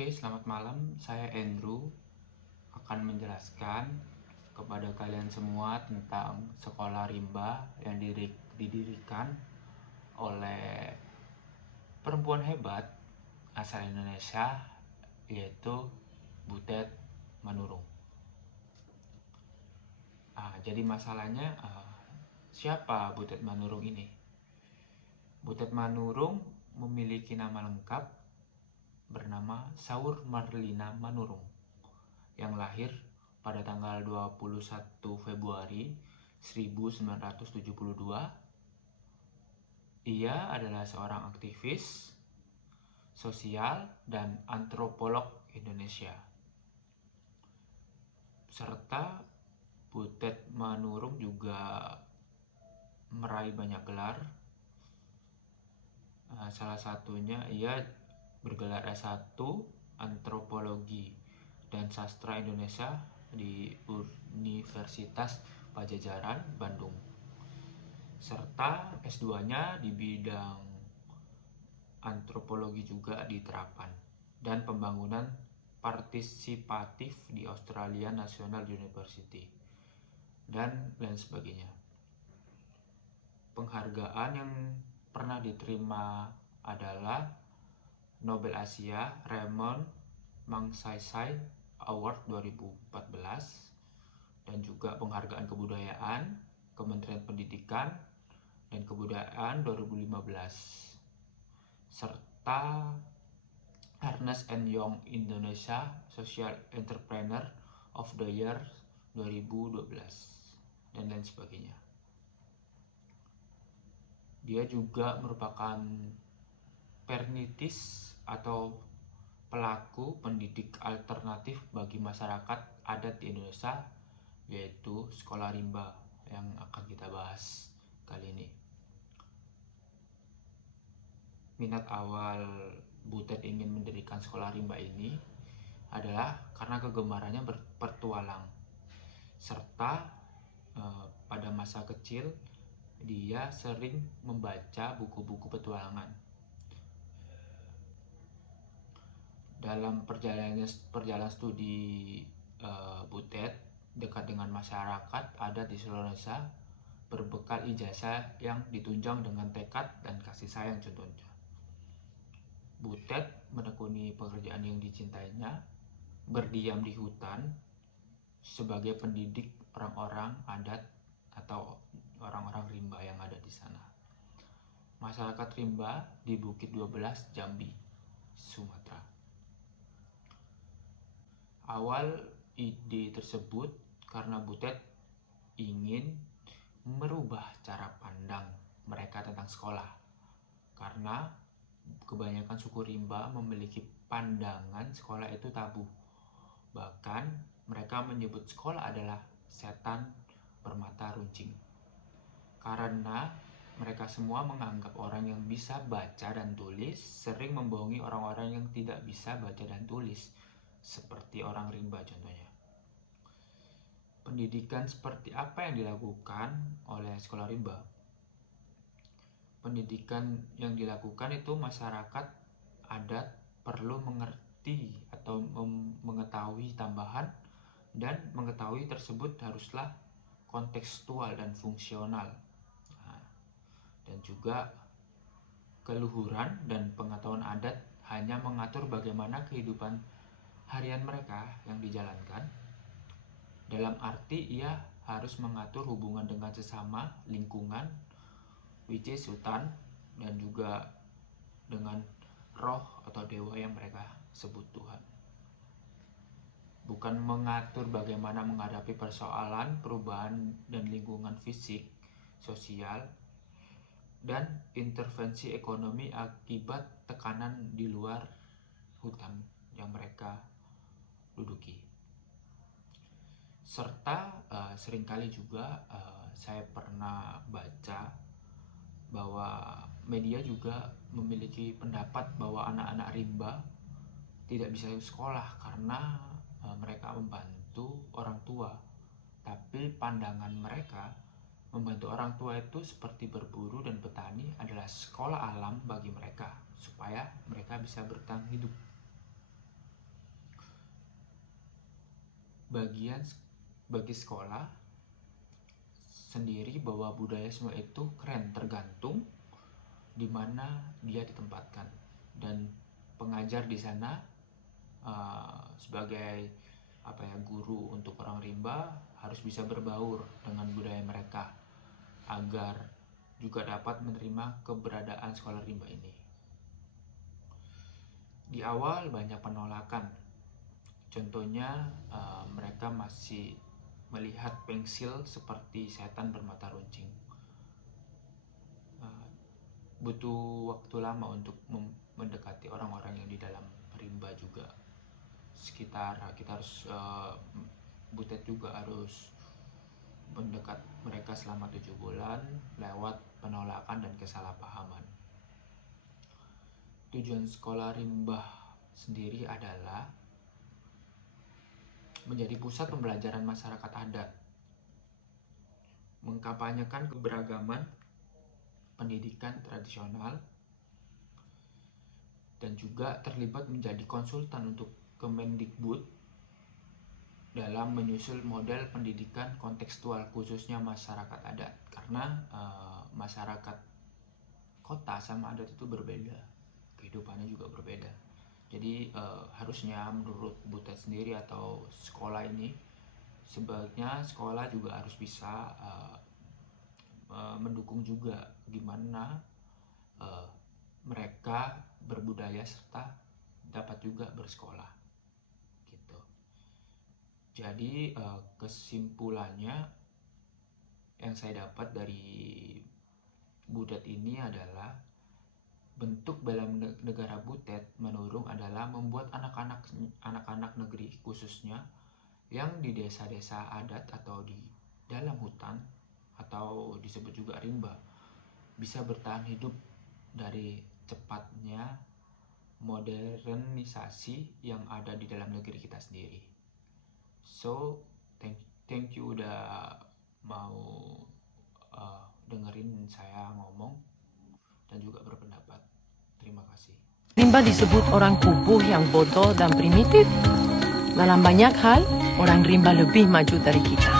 Oke, selamat malam. Saya Andrew akan menjelaskan kepada kalian semua tentang sekolah rimba yang didirikan oleh perempuan hebat asal Indonesia, yaitu Butet Manurung. Jadi masalahnya, siapa Butet Manurung ini? Butet Manurung memiliki nama lengkap bernama Saur Marlina Manurung, yang lahir pada tanggal 21 Februari 1972. Ia adalah seorang aktivis sosial dan antropolog Indonesia. Serta Butet Manurung juga meraih banyak gelar. Salah satunya ia bergelar S1 Antropologi dan Sastra Indonesia di Universitas Pajajaran, Bandung. Serta S2-nya di bidang antropologi juga di Terapan dan pembangunan partisipatif di Australian National University dan lain sebagainya. Penghargaan yang pernah diterima adalah Nobel Asia Raymond Magsaysay Award 2014 dan juga penghargaan kebudayaan Kementerian Pendidikan dan Kebudayaan 2015 serta Ernst & Young Indonesia Social Entrepreneur of the Year 2012 dan lain sebagainya. Dia juga merupakan pernitis atau pelaku pendidik alternatif bagi masyarakat adat di Indonesia, yaitu sekolah rimba yang akan kita bahas kali ini. Minat awal Butet ingin mendirikan sekolah rimba ini adalah karena kegemarannya berpetualang, serta pada masa kecil dia sering membaca buku-buku petualangan. Dalam perjalanan studi Butet dekat dengan masyarakat adat di seluruh Indonesia, berbekal ijazah yang ditunjang dengan tekad dan kasih sayang contohnya. Butet menekuni pekerjaan yang dicintainya, berdiam di hutan sebagai pendidik orang-orang adat atau orang-orang rimba yang ada di sana. Masyarakat rimba di Bukit 12, Jambi, Sumatera. Awal ide tersebut karena Butet ingin merubah cara pandang mereka tentang sekolah, karena kebanyakan suku rimba memiliki pandangan sekolah itu tabu. Bahkan mereka menyebut sekolah adalah setan bermata runcing, karena mereka semua menganggap orang yang bisa baca dan tulis sering membohongi orang-orang yang tidak bisa baca dan tulis, seperti orang rimba contohnya. Pendidikan seperti apa yang dilakukan oleh sekolah rimba? Pendidikan yang dilakukan itu masyarakat adat perlu mengerti atau mengetahui tambahan, dan mengetahui tersebut haruslah kontekstual dan fungsional. Dan juga keluhuran dan pengetahuan adat hanya mengatur bagaimana kehidupan harian mereka yang dijalankan. Dalam arti ia harus mengatur hubungan dengan sesama, lingkungan, which is hutan, dan juga dengan roh atau dewa yang mereka sebut Tuhan. Bukan mengatur bagaimana menghadapi persoalan perubahan dan lingkungan fisik, sosial, dan intervensi ekonomi akibat tekanan di luar hutan yang mereka duduki. Serta seringkali juga saya pernah baca bahwa media juga memiliki pendapat bahwa anak-anak rimba tidak bisa sekolah karena mereka membantu orang tua. Tapi pandangan mereka, membantu orang tua itu seperti berburu dan petani adalah sekolah alam bagi mereka, supaya mereka bisa bertahan hidup. bagi sekolah sendiri bahwa budaya semua itu keren, tergantung di mana dia ditempatkan. Dan pengajar di sana sebagai guru untuk orang rimba harus bisa berbaur dengan budaya mereka agar juga dapat menerima keberadaan sekolah rimba ini. Di awal banyak penolakan, contohnya mereka masih melihat pensil seperti setan bermata runcing. Butuh waktu lama untuk mendekati orang-orang yang di dalam rimba juga. Kita harus Butet juga harus mendekat mereka selama 7 bulan lewat penolakan dan kesalahpahaman. Tujuan sekolah rimba sendiri adalah menjadi pusat pembelajaran masyarakat adat, mengkampanyekan keberagaman pendidikan tradisional, dan juga terlibat menjadi konsultan untuk Kemendikbud dalam menyusul model pendidikan kontekstual khususnya masyarakat adat, karena masyarakat kota sama adat itu berbeda, kehidupannya juga berbeda. Jadi harusnya menurut Butet sendiri atau sekolah ini, sebaiknya sekolah juga harus bisa mendukung juga gimana mereka berbudaya serta dapat juga bersekolah. Jadi kesimpulannya yang saya dapat dari Butet ini adalah bentuk bela negara Butet menurung adalah membuat anak-anak negeri khususnya yang di desa-desa adat atau di dalam hutan atau disebut juga rimba bisa bertahan hidup dari cepatnya modernisasi yang ada di dalam negeri kita sendiri. So, thank you udah mau dengerin saya ngomong dan juga berpendapat. Terima kasih. Rimba disebut orang Kubuh yang bodoh dan primitif. Dalam banyak hal, orang rimba lebih maju dari kita.